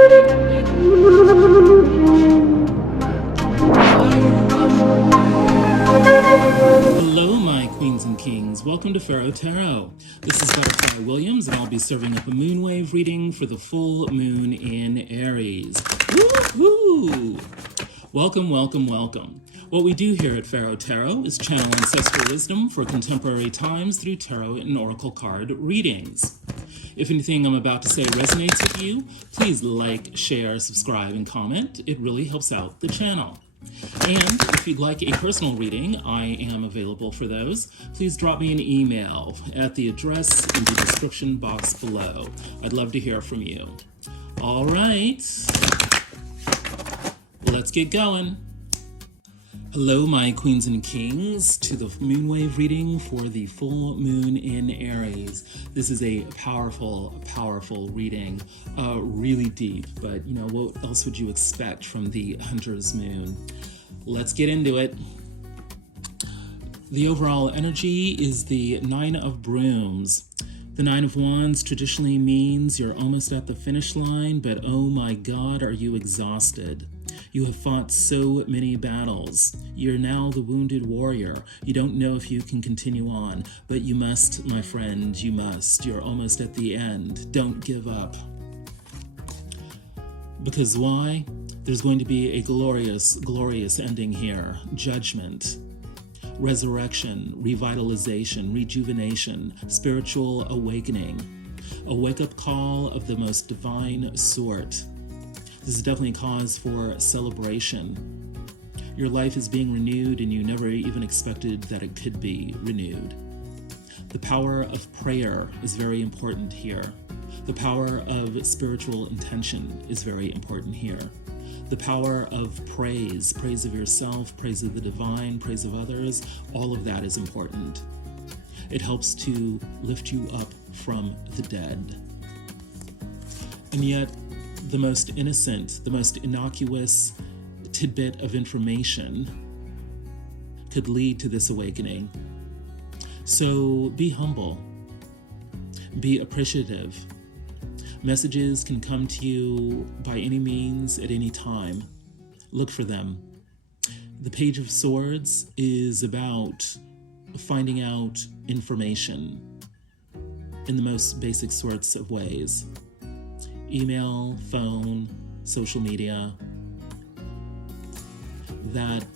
Hello, my queens and kings. Welcome to Pharaoh Tarot. This is Butterfly Williams, and I'll be serving up a moonwave reading for the full moon in Aries. Woohoo! Welcome, welcome, welcome. What we do here at Pharaoh Tarot is channel ancestral wisdom for contemporary times through tarot and oracle card readings. If anything I'm about to say resonates with you, please like, share, subscribe, and comment. It really helps out the channel. And if you'd like a personal reading, I am available for those. Please drop me an email at the address in the description box below. I'd love to hear from you. All right, let's get going. Hello, my queens and kings, to the moonwave reading for the full moon in Aries. This is a powerful, powerful reading, really deep, but you know, what else would you expect from the Hunter's moon? Let's get into it. The overall energy is the Nine of Brooms. The Nine of Wands traditionally means you're almost at the finish line, but oh my God, are you exhausted? You have fought so many battles. You're now the wounded warrior. You don't know if you can continue on, but you must, my friend, you must. You're almost at the end. Don't give up. Because why? There's going to be a glorious, glorious ending here. Judgment, resurrection, revitalization, rejuvenation, spiritual awakening, a wake-up call of the most divine sort. This is definitely cause for celebration. Your life is being renewed and you never even expected that it could be renewed. The power of prayer is very important here. The power of spiritual intention is very important here. The power of praise, praise of yourself, praise of the divine, praise of others, all of that is important. It helps to lift you up from the dead. And yet, the most innocent, the most innocuous tidbit of information could lead to this awakening. So be humble, be appreciative. Messages can come to you by any means at any time. Look for them. The Page of Swords is about finding out information in the most basic sorts of ways. Email, phone, social media. That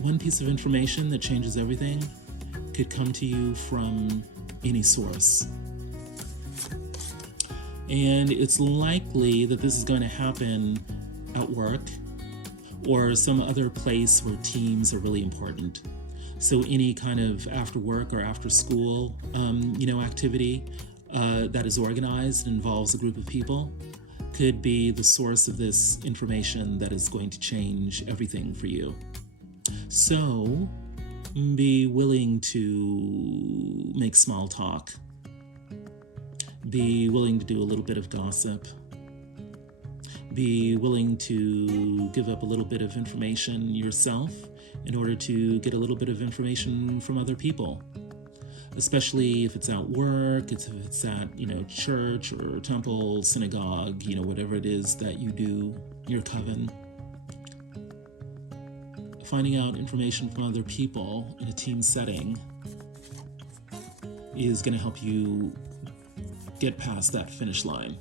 one piece of information that changes everything could come to you from any source. And it's likely that this is going to happen at work or some other place where teams are really important. So any kind of after work or after school, activity that is organized and involves a group of people could be the source of this information that is going to change everything for you. So be willing to make small talk. Be willing to do a little bit of gossip. Be willing to give up a little bit of information yourself in order to get a little bit of information from other people. Especially if it's at work, if it's at, church or temple, synagogue, whatever it is that you do, your coven. Finding out information from other people in a team setting is going to help you get past that finish line.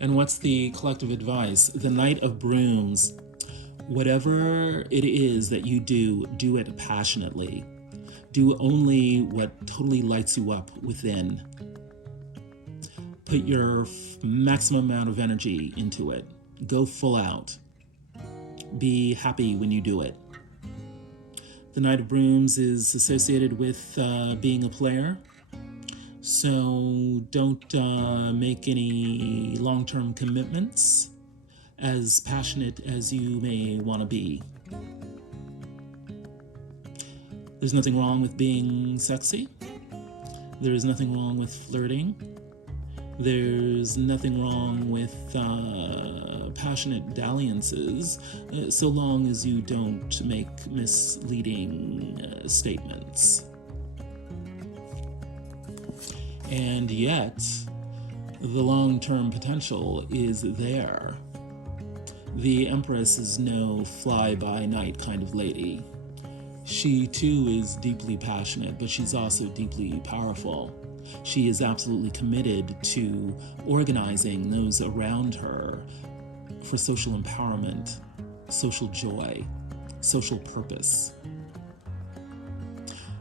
And what's the collective advice? The Knight of Brooms. Whatever it is that you do it passionately. Do only what totally lights you up within. Put your maximum amount of energy into it. Go full out. Be happy when you do it. The Knight of Brooms is associated with being a player. So don't make any long-term commitments as passionate as you may want to be. There's nothing wrong with being sexy. There's nothing wrong with flirting. There's nothing wrong with passionate dalliances, so long as you don't make misleading statements. And yet, The long-term potential is there. The Empress is no fly-by-night kind of lady. She too is deeply passionate, but she's also deeply powerful. She is absolutely committed to organizing those around her for social empowerment, social joy, social purpose.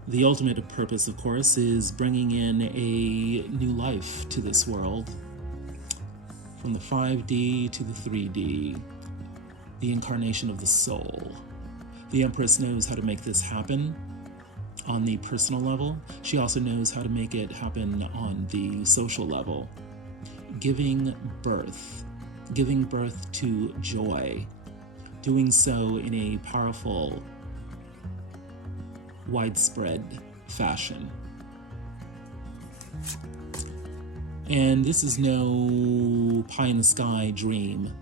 The ultimate purpose, of course, is bringing in a new life to this world. From the 5D to the 3D, the incarnation of the soul. The Empress knows how to make this happen on the personal level. She also knows how to make it happen on the social level. Giving birth to joy, doing so in a powerful, widespread fashion. And this is no pie-in-the-sky dream.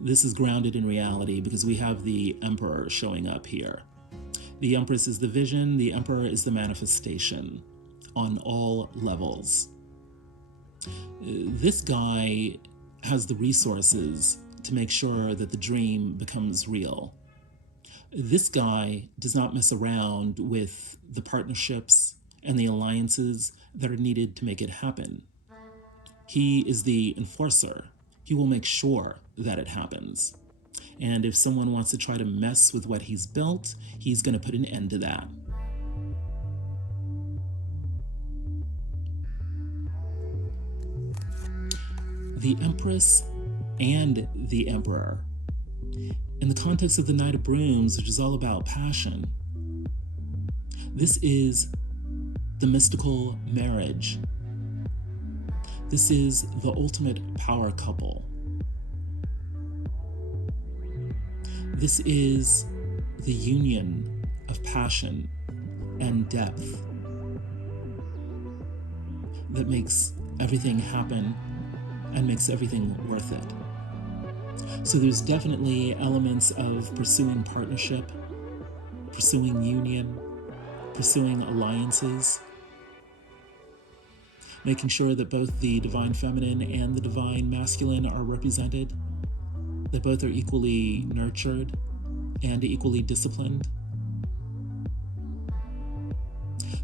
This is grounded in reality because we have the Emperor showing up here. The Empress is the vision, the Emperor is the manifestation on all levels. This guy has the resources to make sure that the dream becomes real. This guy does not mess around with the partnerships and the alliances that are needed to make it happen. He is the enforcer. He will make sure that it happens. And if someone wants to try to mess with what he's built, he's going to put an end to that. The Empress and the Emperor. In the context of the Knight of Brooms, which is all about passion, this is the mystical marriage. This is the ultimate power couple. This is the union of passion and depth that makes everything happen and makes everything worth it. So there's definitely elements of pursuing partnership, pursuing union, pursuing alliances, making sure that both the divine feminine and the divine masculine are represented, that both are equally nurtured and equally disciplined.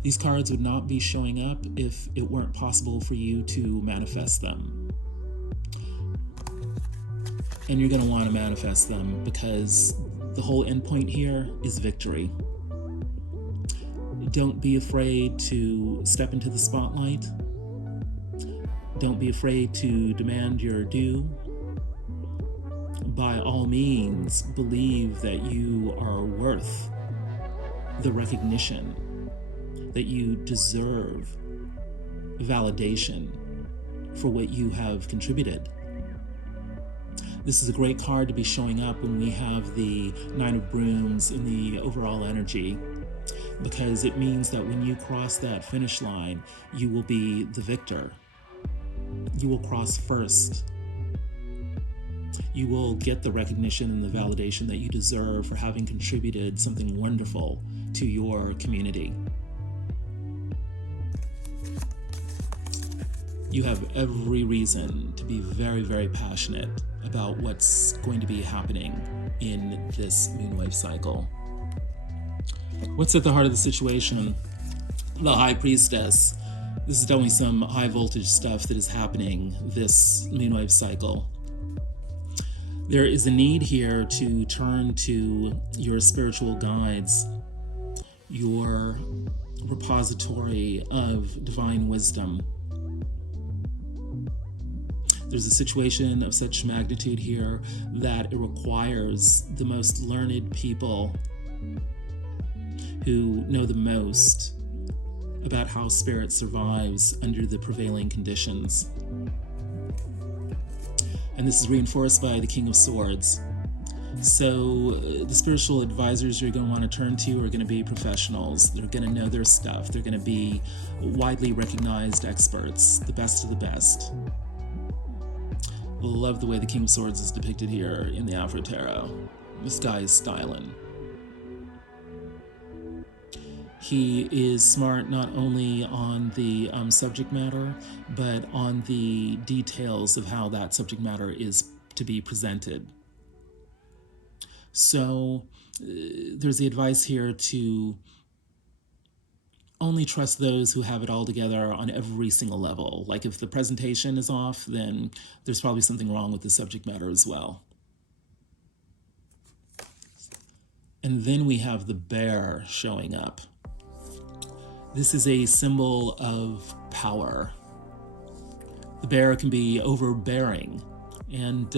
These cards would not be showing up if it weren't possible for you to manifest them. And you're going to want to manifest them because the whole endpoint here is victory. Don't be afraid to step into the spotlight. Don't be afraid to demand your due. By all means, believe that you are worth the recognition, that you deserve validation for what you have contributed. This is a great card to be showing up when we have the Nine of Brooms in the overall energy, because it means that when you cross that finish line, you will be the victor. You will cross first. You will get the recognition and the validation that you deserve for having contributed something wonderful to your community. You have every reason to be very, very passionate about what's going to be happening in this moonwave cycle. What's at the heart of the situation? The High Priestess. This is definitely some high voltage stuff that is happening this moonwave cycle. There is a need here to turn to your spiritual guides, your repository of divine wisdom. There's a situation of such magnitude here that it requires the most learned people who know the most about how spirit survives under the prevailing conditions. And this is reinforced by the King of Swords. So the spiritual advisors you're going to want to turn to are going to be professionals. They're going to know their stuff. They're going to be widely recognized experts, the best of the best. I love the way the King of Swords is depicted here in the Afro Tarot. This guy is styling. He is smart not only on the subject matter, but on the details of how that subject matter is to be presented. So there's the advice here to only trust those who have it all together on every single level. Like if the presentation is off, then there's probably something wrong with the subject matter as well. And then we have the bear showing up. This is a symbol of power. The bear can be overbearing, and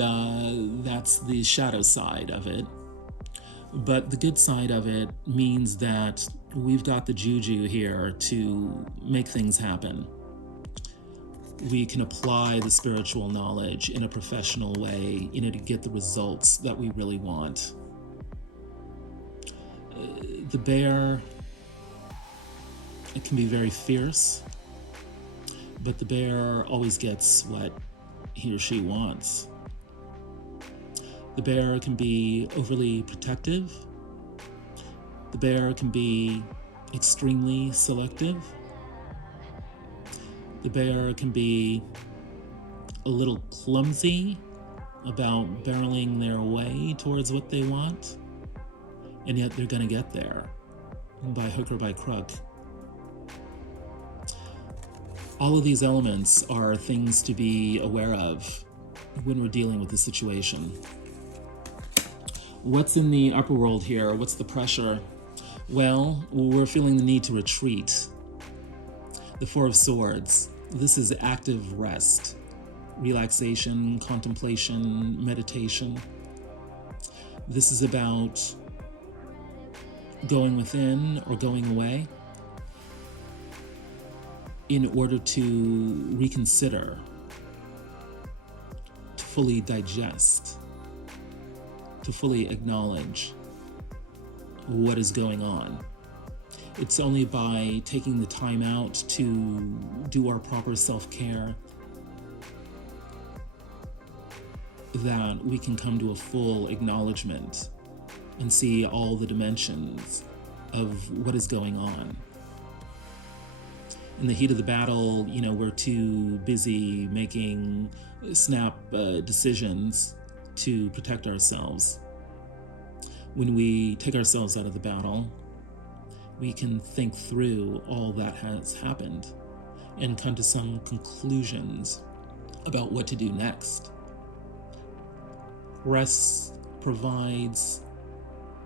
that's the shadow side of it. But the good side of it means that we've got the juju here to make things happen. We can apply the spiritual knowledge in a professional way, to get the results that we really want. The bear, it can be very fierce, but the bear always gets what he or she wants. The bear can be overly protective. The bear can be extremely selective. The bear can be a little clumsy about barreling their way towards what they want, and yet they're going to get there by hook or by crook. All of these elements are things to be aware of when we're dealing with the situation. What's in the upper world here? What's the pressure? Well, we're feeling the need to retreat. The Four of Swords. This is active rest, relaxation, contemplation, meditation. This is about going within or going away in order to reconsider, to fully digest, to fully acknowledge what is going on. It's only by taking the time out to do our proper self-care that we can come to a full acknowledgement and see all the dimensions of what is going on. In the heat of the battle, we're too busy making snap decisions to protect ourselves. When we take ourselves out of the battle, we can think through all that has happened and come to some conclusions about what to do next. Rest provides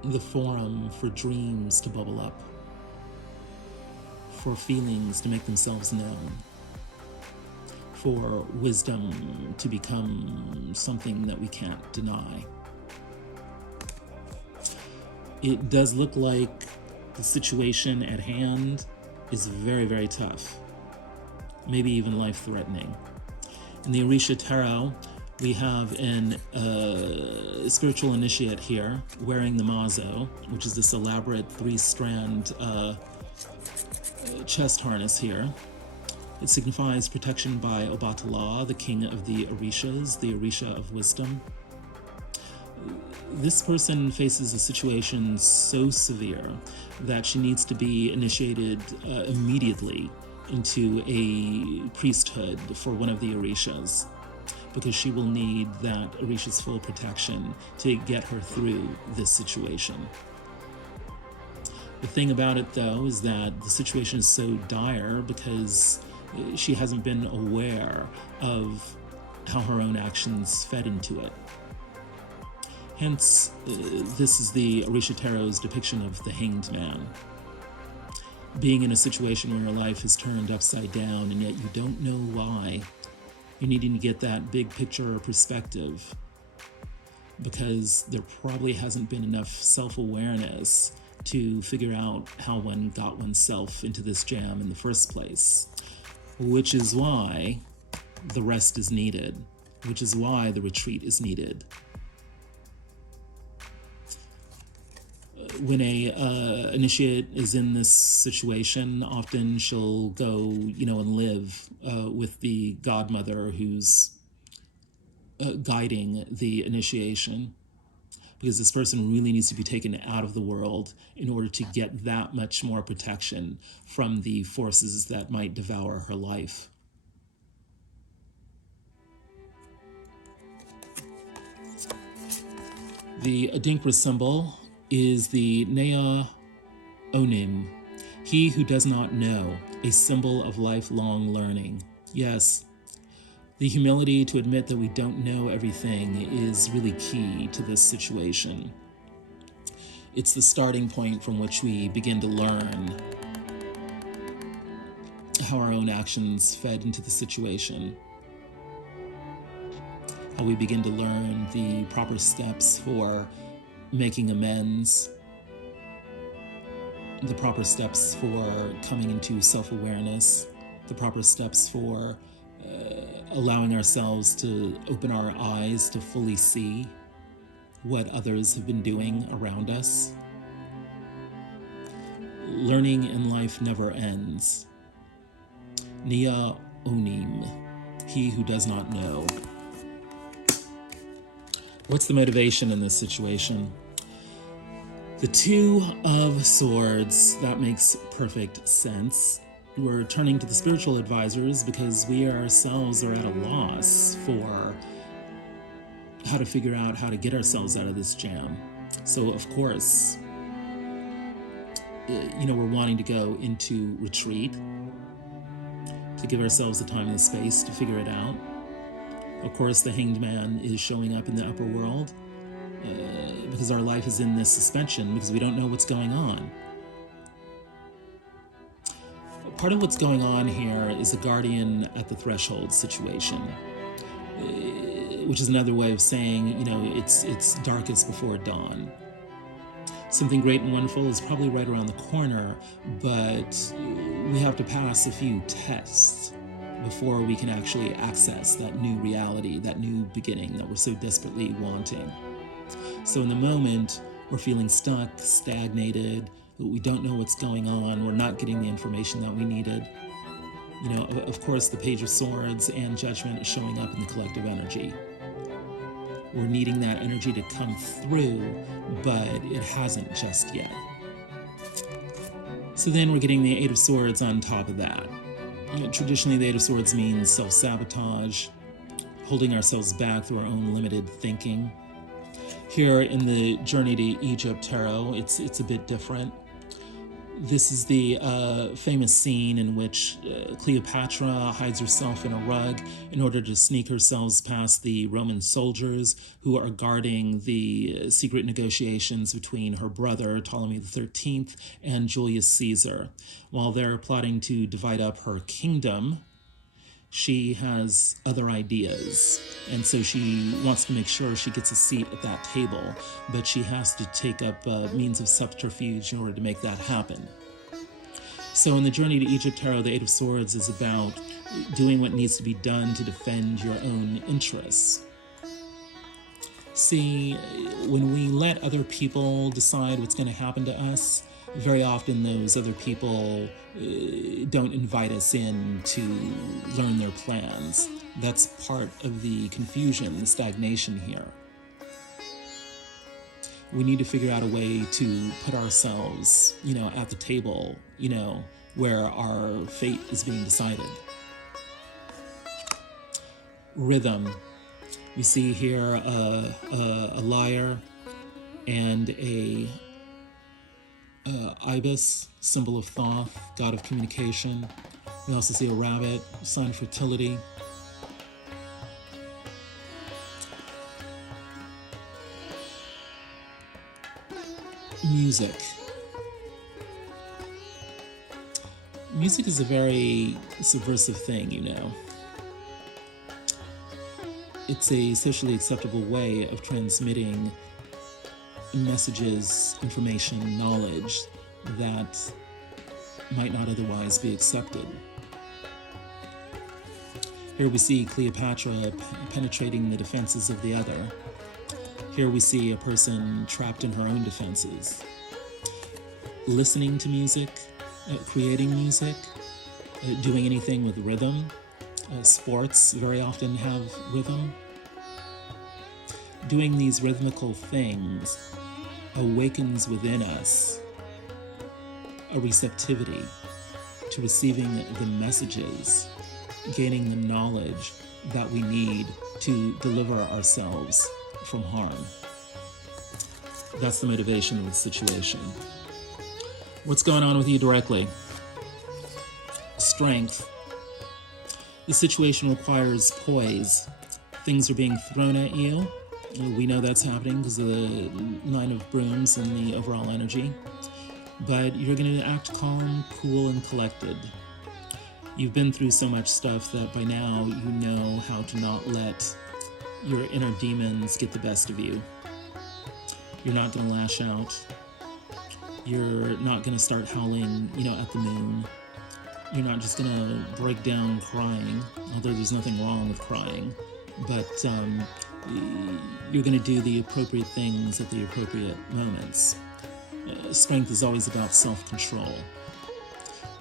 the forum for dreams to bubble up, for feelings to make themselves known, for wisdom to become something that we can't deny. It does look like the situation at hand is very, very tough, maybe even life-threatening. In the Orisha Tarot, we have an spiritual initiate here wearing the mazo, which is this elaborate 3-strand chest harness here. It signifies protection by Obatala, the king of the Orishas, the Orisha of wisdom. This person faces a situation so severe that she needs to be initiated immediately into a priesthood for one of the Orishas, because she will need that Orisha's full protection to get her through this situation. The thing about it, though, is that the situation is so dire because she hasn't been aware of how her own actions fed into it. Hence, this is the Orisha Tarot's depiction of the hanged man. Being in a situation where your life is turned upside down and yet you don't know why. You're needing to get that big picture perspective because there probably hasn't been enough self-awareness to figure out how one got oneself into this jam in the first place, which is why the rest is needed, which is why the retreat is needed. When a initiate is in this situation, often she'll go, and live with the godmother who's guiding the initiation. because this person really needs to be taken out of the world in order to get that much more protection from the forces that might devour her life. The Adinkra symbol is the Nea Onim, he who does not know, a symbol of lifelong learning. Yes, the humility to admit that we don't know everything is really key to this situation. It's the starting point from which we begin to learn how our own actions fed into the situation, how we begin to learn the proper steps for making amends, the proper steps for coming into self-awareness, the proper steps for allowing ourselves to open our eyes to fully see what others have been doing around us. Learning in life never ends. Nia Onim, he who does not know. What's the motivation in this situation? The Two of Swords, that makes perfect sense. We're turning to the spiritual advisors because we ourselves are at a loss for how to figure out how to get ourselves out of this jam. So, of course, we're wanting to go into retreat, to give ourselves the time and the space to figure it out. Of course, the Hanged Man is showing up in the upper world because our life is in this suspension because we don't know what's going on. Part of what's going on here is a guardian at the threshold situation, which is another way of saying, it's darkest before dawn. Something great and wonderful is probably right around the corner, but we have to pass a few tests before we can actually access that new reality, that new beginning that we're so desperately wanting. So in the moment, we're feeling stuck, stagnated, we don't know what's going on, we're not getting the information that we needed. Of course, the Page of Swords and Judgment is showing up in the collective energy. We're needing that energy to come through, but it hasn't just yet. So then we're getting the Eight of Swords on top of that. Traditionally, the Eight of Swords means self-sabotage, holding ourselves back through our own limited thinking. Here in the Journey to Egypt tarot, it's a bit different. This is the famous scene in which Cleopatra hides herself in a rug in order to sneak herself past the Roman soldiers who are guarding the secret negotiations between her brother, Ptolemy XIII, and Julius Caesar. While they're plotting to divide up her kingdom, she has other ideas, and so she wants to make sure she gets a seat at that table, but she has to take up means of subterfuge in order to make that happen. So in the Journey to Egypt tarot, the Eight of Swords is about doing what needs to be done to defend your own interests. See, when we let other people decide what's going to happen to us, very often those other people don't invite us in to learn their plans. That's part of the confusion, the stagnation here. We need to figure out a way to put ourselves, at the table, where our fate is being decided. Rhythm. We see here a lyre and a ibis, symbol of Thoth, god of communication. We also see a rabbit, sign of fertility. Music. Music is a very subversive thing, It's a socially acceptable way of transmitting messages, information, knowledge that might not otherwise be accepted. Here we see Cleopatra penetrating the defenses of the other. Here we see a person trapped in her own defenses. Listening to music, creating music, doing anything with rhythm. Sports very often have rhythm. doing these rhythmical things awakens within us a receptivity to receiving the messages, gaining the knowledge that we need to deliver ourselves from harm. That's the motivation of the situation. What's going on with you directly? Strength. The situation requires poise. Things are being thrown at you. We know that's happening because of the Nine of Brooms and the overall energy. But you're going to act calm, cool, and collected. You've been through so much stuff that by now you know how to not let your inner demons get the best of you. You're not going to lash out. You're not going to start howling, at the moon. You're not just going to break down crying, although there's nothing wrong with crying. But you're going to do the appropriate things at the appropriate moments. Strength is always about self-control.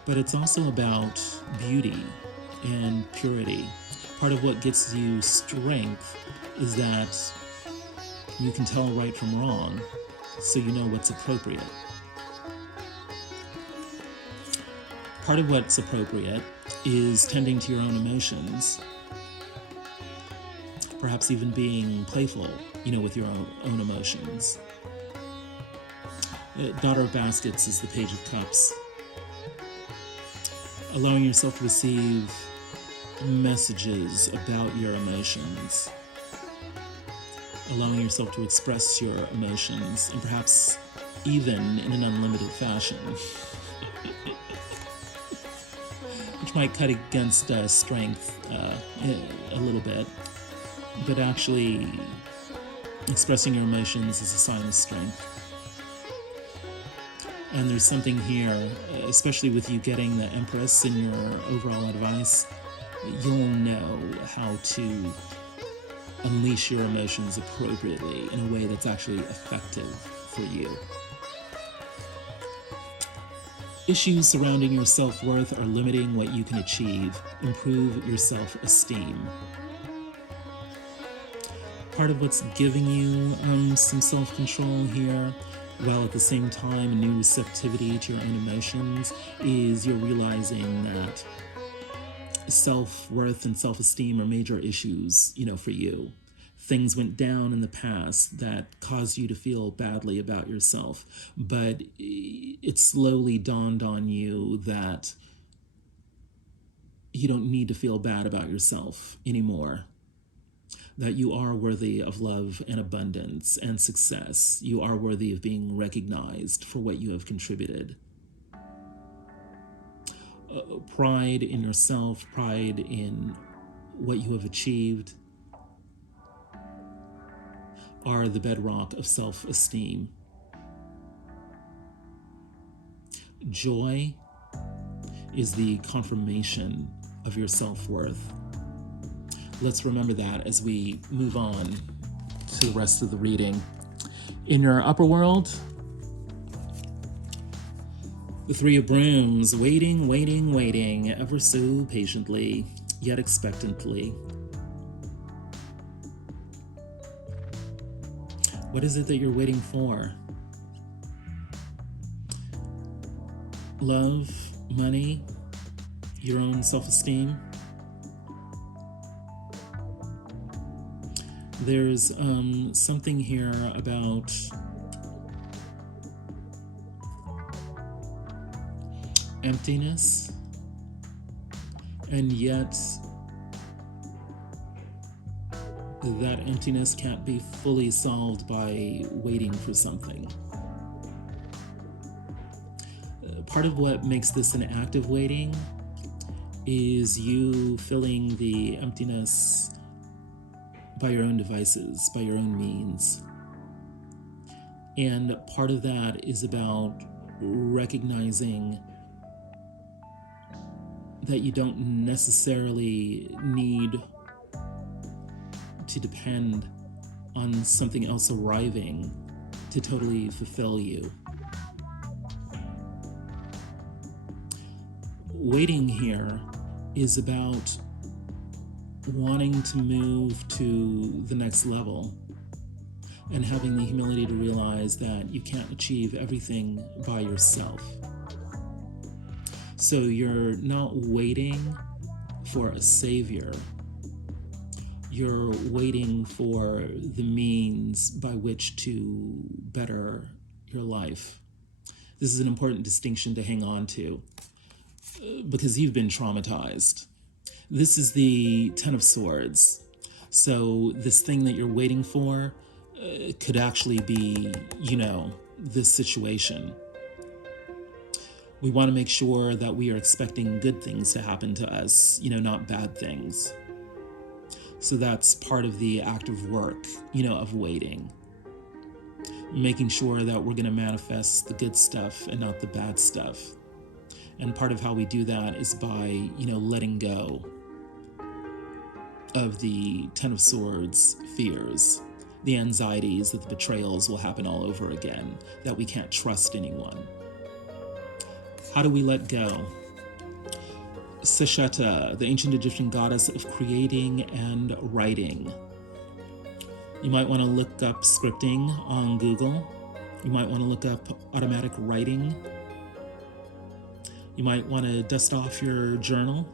But it's also about beauty and purity. Part of what gets you strength is that you can tell right from wrong, so you know what's appropriate. Part of what's appropriate is tending to your own emotions, perhaps even being playful, with your own emotions. Daughter of Baskets is the Page of Cups. Allowing yourself to receive messages about your emotions. Allowing yourself to express your emotions, and perhaps even in an unlimited fashion. Which might cut against strength a little bit. But actually, expressing your emotions is a sign of strength. And there's something here, especially with you getting the Empress in your overall advice, you'll know how to unleash your emotions appropriately in a way that's actually effective for you. Issues surrounding your self-worth are limiting what you can achieve. Improve your self-esteem. Part of what's giving you some self-control here, while at the same time a new receptivity to your own emotions, is you're realizing that self-worth and self-esteem are major issues, for you. Things went down in the past that caused you to feel badly about yourself, but it slowly dawned on you that you don't need to feel bad about yourself anymore. That you are worthy of love and abundance and success. You are worthy of being recognized for what you have contributed. Pride in yourself, pride in what you have achieved, are the bedrock of self-esteem. Joy is the confirmation of your self-worth. Let's remember that as we move on to the rest of the reading. In your upper world, the Three of Brooms, waiting, ever so patiently, yet expectantly. What is it that you're waiting for? Love, money, your own self-esteem? There's something here about emptiness, and yet that emptiness can't be fully solved by waiting for something. Part of what makes this an active waiting is you filling the emptiness by your own devices, by your own means. And part of that is about recognizing that you don't necessarily need to depend on something else arriving to totally fulfill you. Waiting here is about wanting to move to the next level, and having the humility to realize that you can't achieve everything by yourself. So you're not waiting for a savior. You're waiting for the means by which to better your life. This is an important distinction to hang on to because you've been traumatized. This is the Ten of Swords. So this thing that you're waiting for could actually be, this situation. We want to make sure that we are expecting good things to happen to us, not bad things. So that's part of the active work, of waiting. Making sure that we're going to manifest the good stuff and not the bad stuff. And part of how we do that is by, letting go of the Ten of Swords fears, the anxieties that the betrayals will happen all over again, that we can't trust anyone. How do we let go? Sesheta, the ancient Egyptian goddess of creating and writing. You might want to look up scripting on Google. You might want to look up automatic writing. You might want to dust off your journal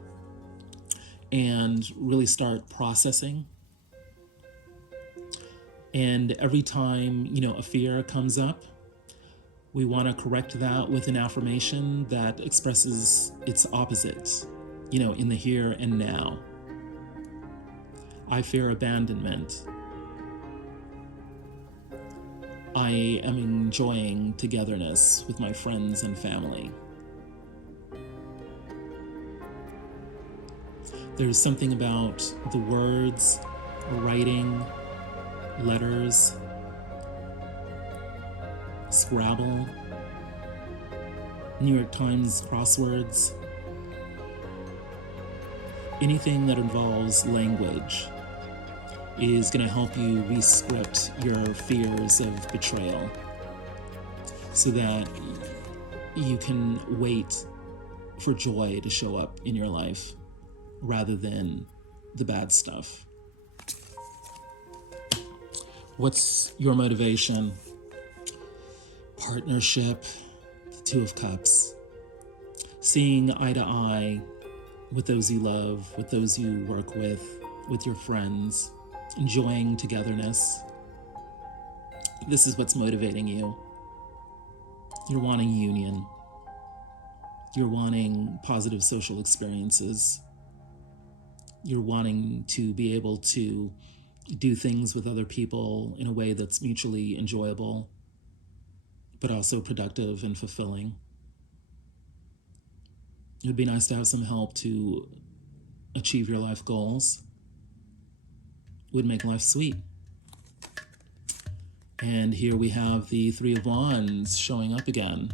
and really start processing. And every time, a fear comes up, we want to correct that with an affirmation that expresses its opposite, in the here and now. I fear abandonment. I am enjoying togetherness with my friends and family. There's something about the words, writing, letters, Scrabble, New York Times crosswords, anything that involves language is going to help you re-script your fears of betrayal so that you can wait for joy to show up in your life rather than the bad stuff. What's your motivation? Partnership, the Two of Cups, seeing eye to eye with those you love, with those you work with your friends, enjoying togetherness. This is what's motivating you. You're wanting union. You're wanting positive social experiences. You're wanting to be able to do things with other people in a way that's mutually enjoyable, but also productive and fulfilling. It would be nice to have some help to achieve your life goals. It would make life sweet. And here we have the Three of Wands showing up again.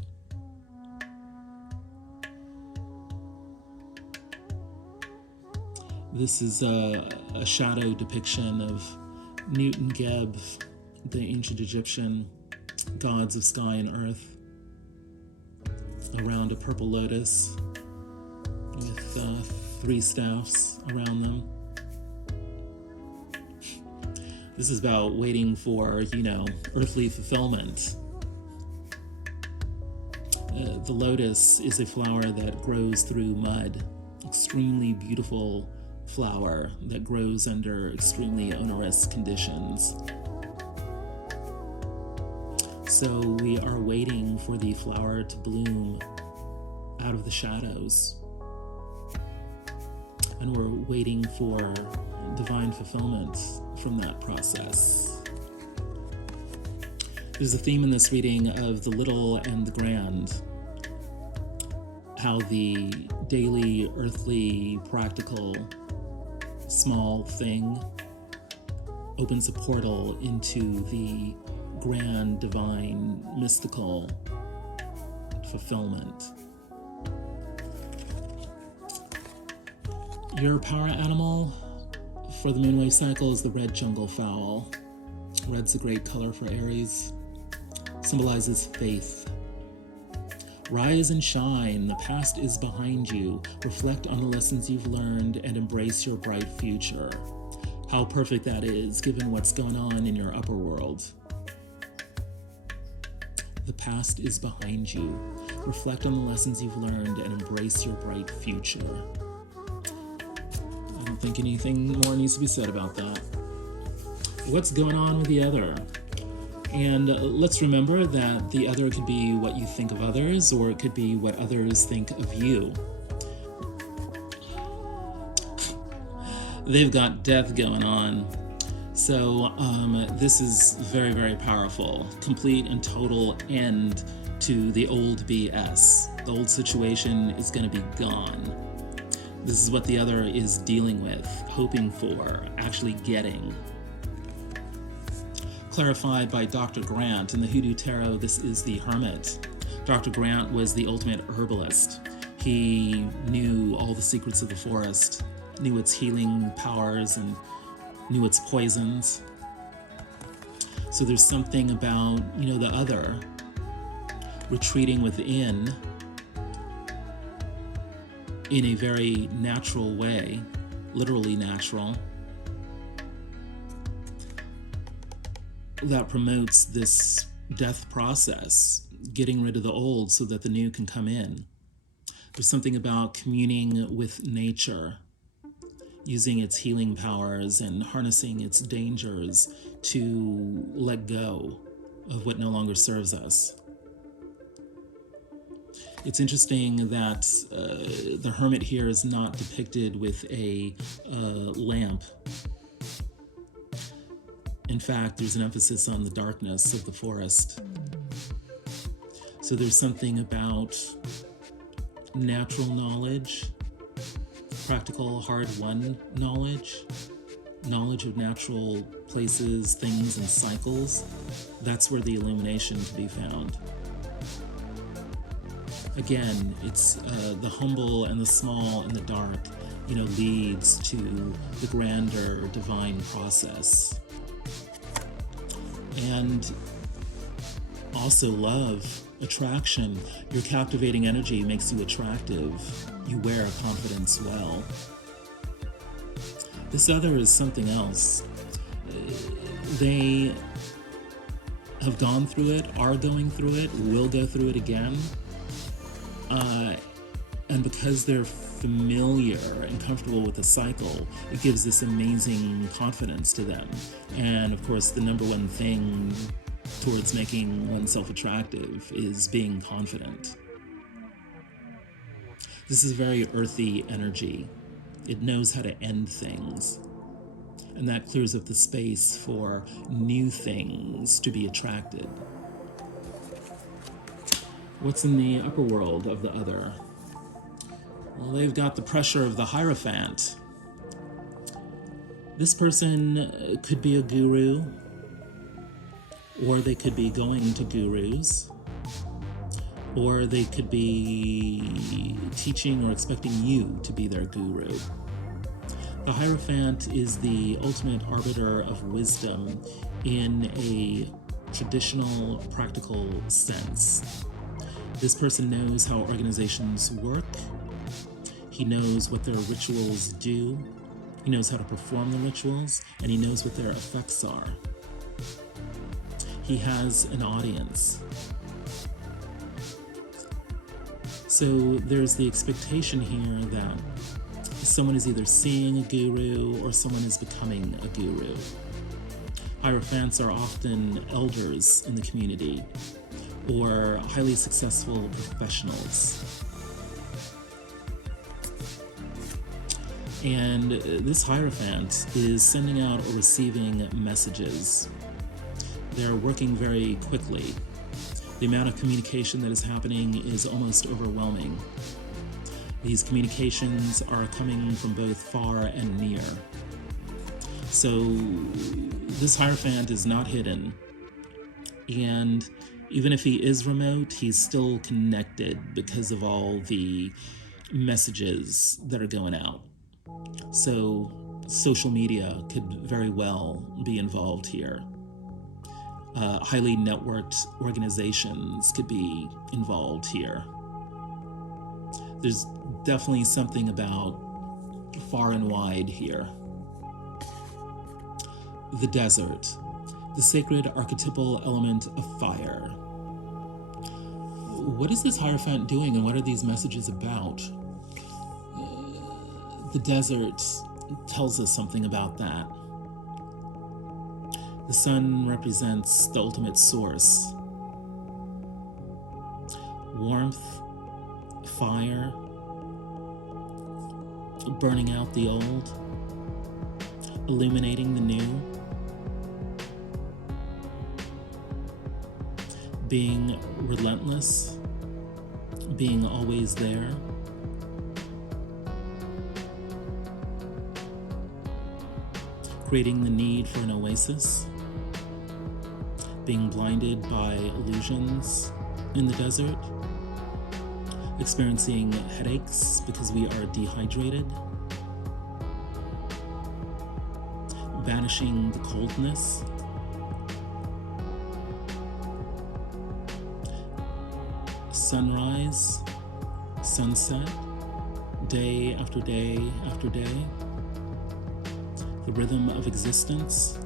This is a shadow depiction of Nut and Geb, the ancient Egyptian gods of sky and earth, around a purple lotus with three staffs around them. This is about waiting for, earthly fulfillment. The lotus is a flower that grows through mud, extremely beautiful flower that grows under extremely onerous conditions. So we are waiting for the flower to bloom out of the shadows. And we're waiting for divine fulfillment from that process. There's a theme in this reading of the little and the grand. How the daily, earthly, practical, small thing opens a portal into the grand, divine, mystical fulfillment. Your power animal for the moonwave cycle is the red jungle fowl. Red's a great color for Aries. Symbolizes faith. Rise and shine. The past is behind you. Reflect on the lessons you've learned and embrace your bright future. How perfect that is, given what's going on in your upper world. The past is behind you. Reflect on the lessons you've learned and embrace your bright future. I don't think anything more needs to be said about that. What's going on with the other? And let's remember that the other could be what you think of others, or it could be what others think of you. They've got death going on. So this is very, very powerful. Complete and total end to the old BS. The old situation is going to be gone. This is what the other is dealing with, hoping for, actually getting. Clarified by Dr. Grant in the Hoodoo Tarot, this is the Hermit. Dr. Grant was the ultimate herbalist. He knew all the secrets of the forest, knew its healing powers, and knew its poisons. So there's something about, the other retreating within in a very natural way, literally natural, that promotes this death process, getting rid of the old so that the new can come in. There's something about communing with nature, using its healing powers and harnessing its dangers to let go of what no longer serves us. It's interesting that the hermit here is not depicted with a lamp. In fact, there's an emphasis on the darkness of the forest. So there's something about natural knowledge, practical, hard-won knowledge of natural places, things, and cycles. That's where the illumination can be found. Again, it's the humble and the small and the dark, leads to the grander divine process. And also love, attraction. Your captivating energy makes you attractive. You wear confidence well. This other is something else. They have gone through it, are going through it, will go through it again. And because they're familiar and comfortable with the cycle, it gives this amazing confidence to them. And of course, the number one thing towards making oneself attractive is being confident. This is very earthy energy. It knows how to end things. And that clears up the space for new things to be attracted. What's in the upper world of the other? Well, they've got the pressure of the Hierophant. This person could be a guru, or they could be going to gurus, or they could be teaching or expecting you to be their guru. The Hierophant is the ultimate arbiter of wisdom in a traditional, practical sense. This person knows how organizations work. He knows what their rituals do. He knows how to perform the rituals, and he knows what their effects are. He has an audience. So there's the expectation here that someone is either seeing a guru or someone is becoming a guru. Hierophants are often elders in the community or highly successful professionals. And this Hierophant is sending out or receiving messages. They're working very quickly. The amount of communication that is happening is almost overwhelming. These communications are coming from both far and near. So this Hierophant is not hidden. And even if he is remote, he's still connected because of all the messages that are going out. So social media could very well be involved here. Highly networked organizations could be involved here. There's definitely something about far and wide here. The desert, the sacred archetypal element of fire. what is this Hierophant doing, and what are these messages about? The desert tells us something about that. The sun represents the ultimate source. Warmth, fire, burning out the old, illuminating the new, being relentless, being always there. Creating the need for an oasis, being blinded by illusions in the desert, experiencing headaches because we are dehydrated, banishing the coldness, sunrise, sunset, day after day after day, the rhythm of existence,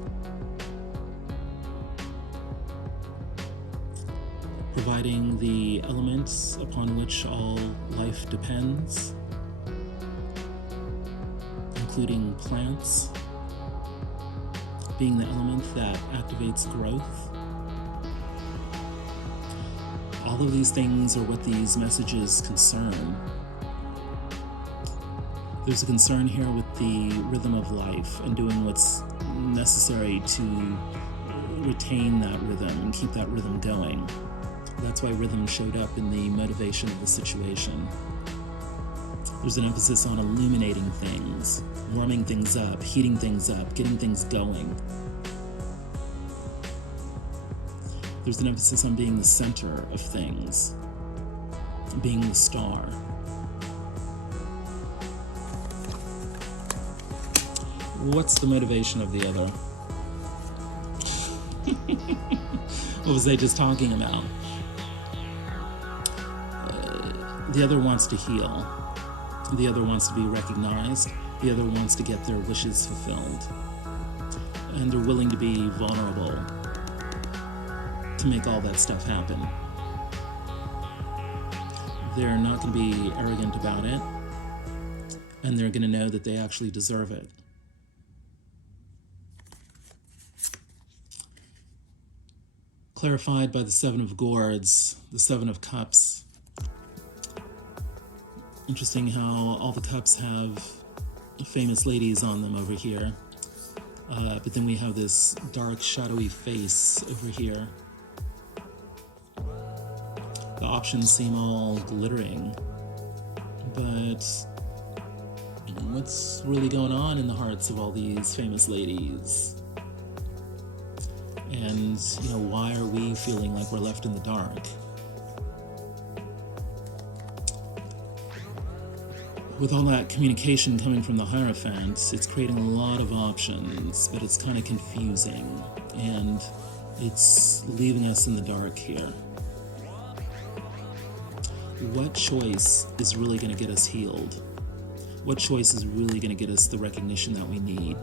providing the elements upon which all life depends, including plants, being the element that activates growth. All of these things are what these messages concern. There's a concern here with the rhythm of life and doing what's necessary to retain that rhythm and keep that rhythm going. That's why rhythm showed up in the motivation of the situation. There's an emphasis on illuminating things, warming things up, heating things up, getting things going. There's an emphasis on being the center of things, being the star. What's the motivation of the other? What was they just talking about? The other wants to heal. The other wants to be recognized. The other wants to get their wishes fulfilled. And they're willing to be vulnerable to make all that stuff happen. They're not going to be arrogant about it, and they're going to know that they actually deserve it. Clarified by the Seven of Gourds, the Seven of Cups. Interesting how all the cups have famous ladies on them over here. But then we have this dark, shadowy face over here. The options seem all glittering. But what's really going on in the hearts of all these famous ladies? And, why are we feeling like we're left in the dark? With all that communication coming from the Hierophant, it's creating a lot of options, but it's kind of confusing, and it's leaving us in the dark here. What choice is really going to get us healed? What choice is really going to get us the recognition that we need?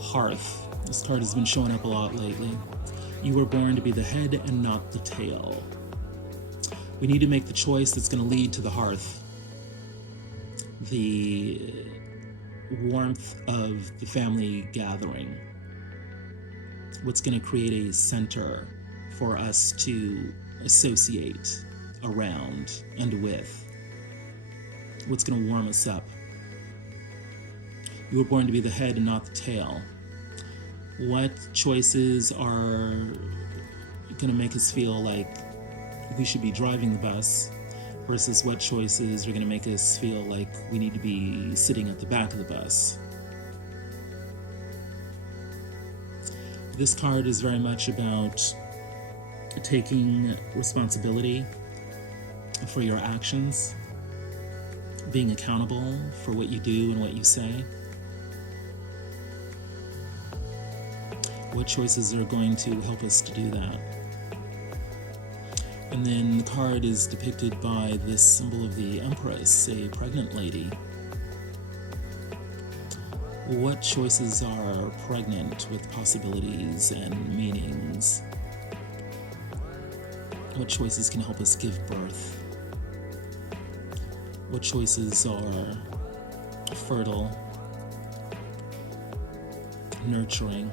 Hearth. This card has been showing up a lot lately. You were born to be the head and not the tail. We need to make the choice that's going to lead to the hearth. The warmth of the family gathering. What's going to create a center for us to associate around and with. What's going to warm us up. You were born to be the head and not the tail. What choices are going to make us feel like we should be driving the bus versus what choices are going to make us feel like we need to be sitting at the back of the bus? This card is very much about taking responsibility for your actions, being accountable for what you do and what you say. What choices are going to help us to do that? And then the card is depicted by this symbol of the Empress, a pregnant lady. What choices are pregnant with possibilities and meanings? What choices can help us give birth? What choices are fertile, nurturing,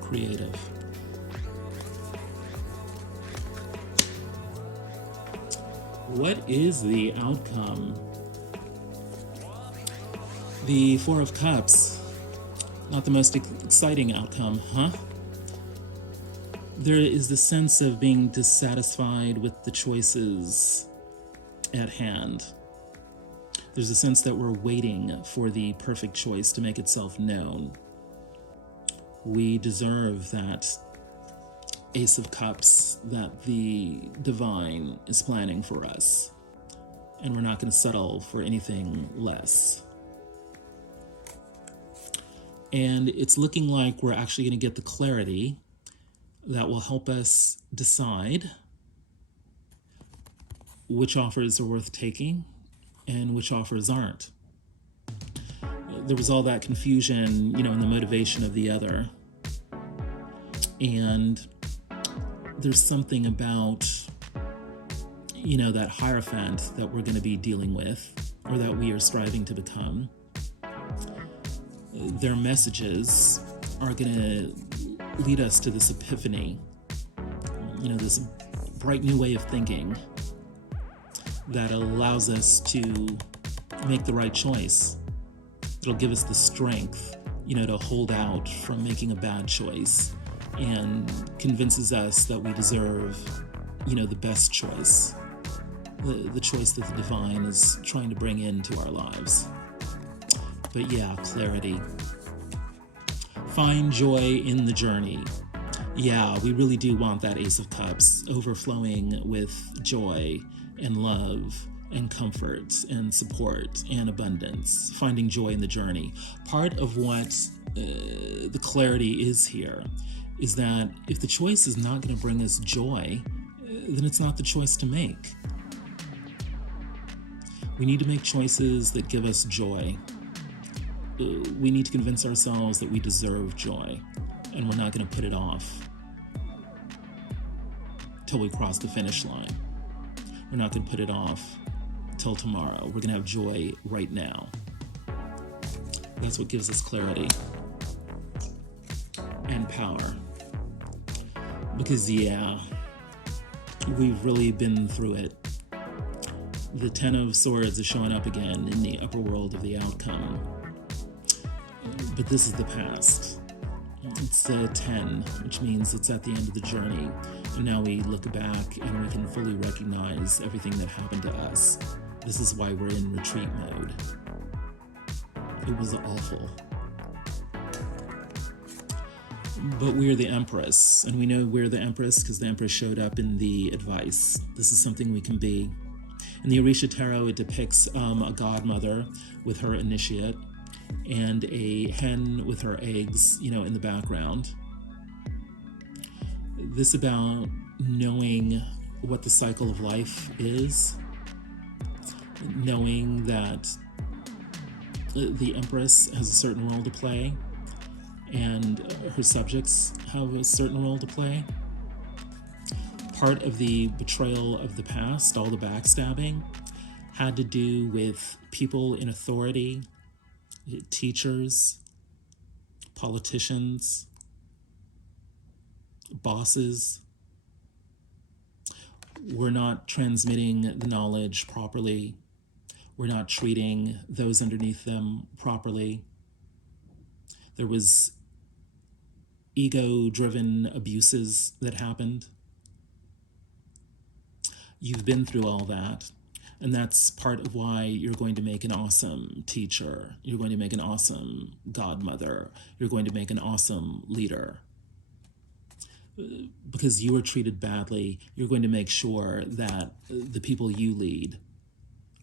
creative? What is the outcome? The Four of Cups. Not the most exciting outcome, huh? There is the sense of being dissatisfied with the choices at hand. There's a sense that we're waiting for the perfect choice to make itself known. We deserve that Ace of Cups that the divine is planning for us, and we're not going to settle for anything less. And it's looking like we're actually going to get the clarity that will help us decide which offers are worth taking and which offers aren't. There was all that confusion, in the motivation of the other. And there's something about, that Hierophant that we're going to be dealing with, or that we are striving to become. Their messages are going to lead us to this epiphany, this bright new way of thinking that allows us to make the right choice. It'll give us the strength, to hold out from making a bad choice, and convinces us that we deserve, the best choice, the choice that the divine is trying to bring into our lives. But yeah, clarity. Find joy in the journey. Yeah, we really do want that Ace of Cups overflowing with joy and love and comfort and support and abundance. Finding joy in the journey. Part of what the clarity is here is that if the choice is not going to bring us joy, then it's not the choice to make. We need to make choices that give us joy. We need to convince ourselves that we deserve joy, and we're not going to put it off till we cross the finish line. We're not going to put it off till tomorrow. We're going to have joy right now. That's what gives us clarity and power. Because, yeah, we've really been through it. The Ten of Swords is showing up again in the upper world of the outcome. But this is the past. It's a 10, which means it's at the end of the journey. And now we look back and we can fully recognize everything that happened to us. This is why we're in retreat mode. It was awful. But we're the Empress, and we know we're the Empress because the Empress showed up in the advice. This is something we can be. In the Orisha Tarot, it depicts a godmother with her initiate and a hen with her eggs, in the background. This about knowing what the cycle of life is, knowing that the Empress has a certain role to play and her subjects have a certain role to play. Part of the betrayal of the past, all the backstabbing, had to do with people in authority, teachers, politicians, bosses. We're not transmitting the knowledge properly. We're not treating those underneath them properly. There was ego-driven abuses that happened. You've been through all that. And that's part of why you're going to make an awesome teacher. You're going to make an awesome godmother. You're going to make an awesome leader. Because you were treated badly, you're going to make sure that the people you lead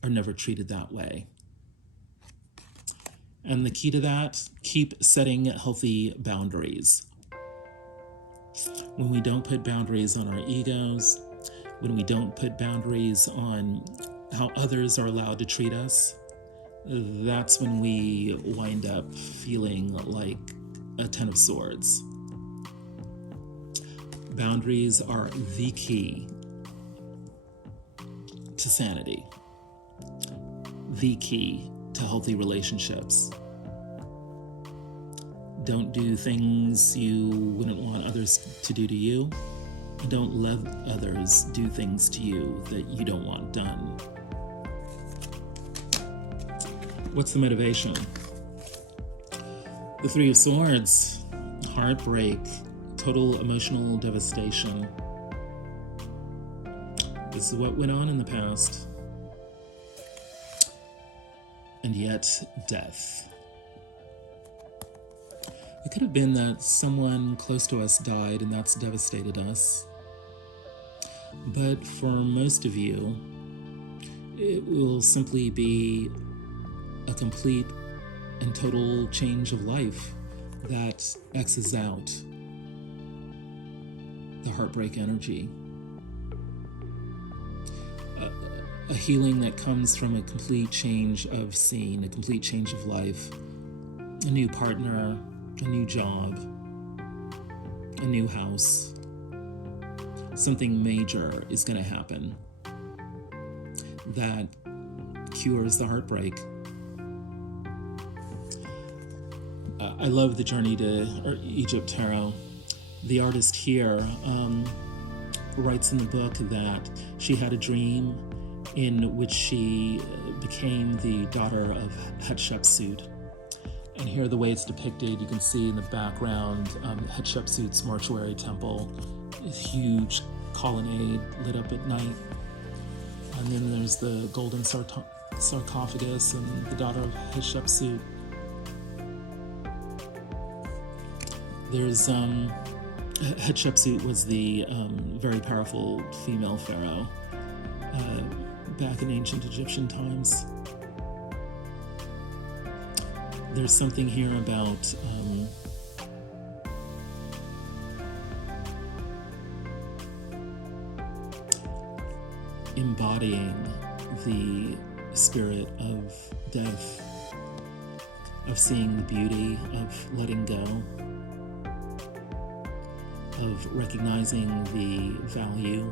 are never treated that way. And the key to that, keep setting healthy boundaries. When we don't put boundaries on our egos, when we don't put boundaries on how others are allowed to treat us, that's when we wind up feeling like a Ten of Swords. Boundaries are the key to sanity, the key to healthy relationships. Don't do things you wouldn't want others to do to you. And don't let others do things to you that you don't want done. What's the motivation? The Three of Swords, heartbreak, total emotional devastation. This is what went on in the past. And yet, death. It could have been that someone close to us died and that's devastated us. But for most of you, it will simply be a complete and total change of life that X's out the heartbreak energy. A healing that comes from a complete change of scene, a complete change of life, a new partner, a new job, a new house. Something major is going to happen that cures the heartbreak. I love the journey to Egypt Tarot. The artist here writes in the book that she had a dream in which she became the daughter of Hatshepsut. And here the way it's depicted, you can see in the background Hatshepsut's mortuary temple, a huge colonnade lit up at night. And then there's the golden sarcophagus and the daughter of Hatshepsut. There's Hatshepsut was the very powerful female pharaoh back in ancient Egyptian times. There's something here about embodying the spirit of death, of seeing the beauty, of letting go, of recognizing the value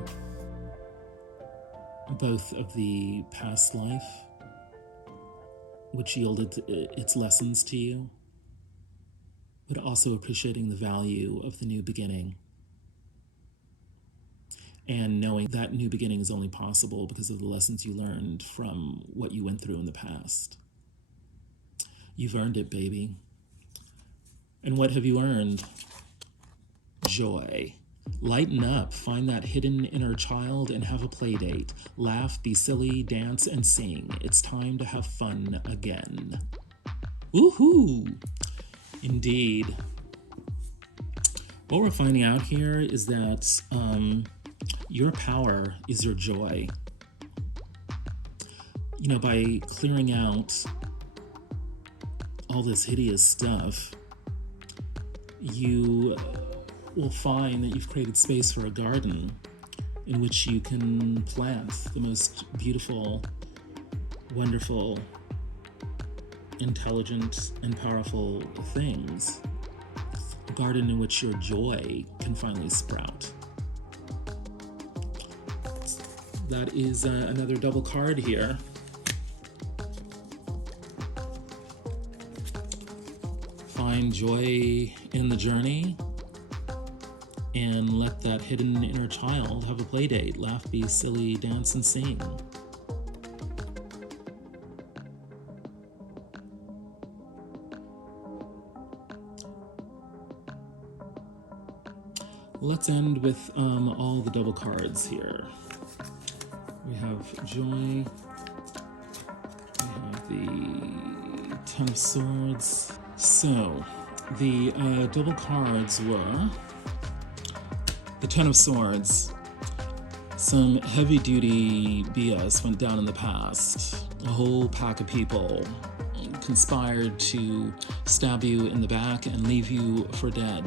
both of the past life, which yielded its lessons to you, but also appreciating the value of the new beginning and knowing that new beginning is only possible because of the lessons you learned from what you went through in the past. You've earned it, baby. And what have you earned? Joy. Lighten up, find that hidden inner child and have a play date. Laugh, be silly, dance, and sing. It's time to have fun again. Woohoo! Indeed. What we're finding out here is that your power is your joy. You know, by clearing out all this hideous stuff, you will find that you've created space for a garden in which you can plant the most beautiful, wonderful, intelligent, and powerful things. A garden in which your joy can finally sprout. That is another double card here. Find joy in the journey and let that hidden inner child have a play date. Laugh, be silly, dance, and sing. Let's end with all the double cards here. We have joy. We have the Ten of Swords. So, the double cards were the Ten of Swords. Some heavy-duty BS went down in the past. A whole pack of people conspired to stab you in the back and leave you for dead.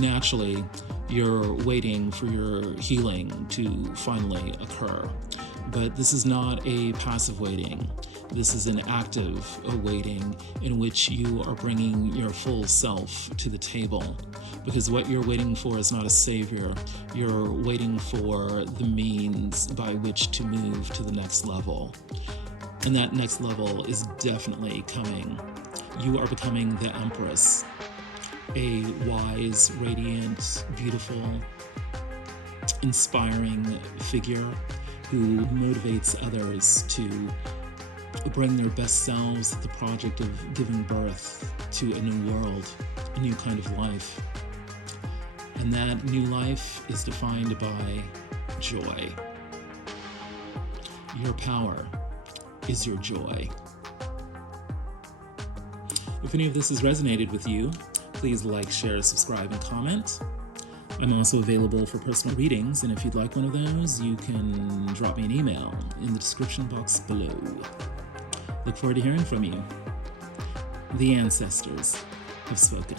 Naturally, you're waiting for your healing to finally occur. But this is not a passive waiting. This is an active awaiting in which you are bringing your full self to the table. Because what you're waiting for is not a savior. You're waiting for the means by which to move to the next level. And that next level is definitely coming. You are becoming the Empress, a wise, radiant, beautiful, inspiring figure who motivates others to bring their best selves to the project of giving birth to a new world, a new kind of life. And that new life is defined by joy. Your power is your joy. If any of this has resonated with you, please like, share, subscribe, and comment. I'm also available for personal readings, and if you'd like one of those, you can drop me an email in the description box below. Look forward to hearing from you. The ancestors have spoken.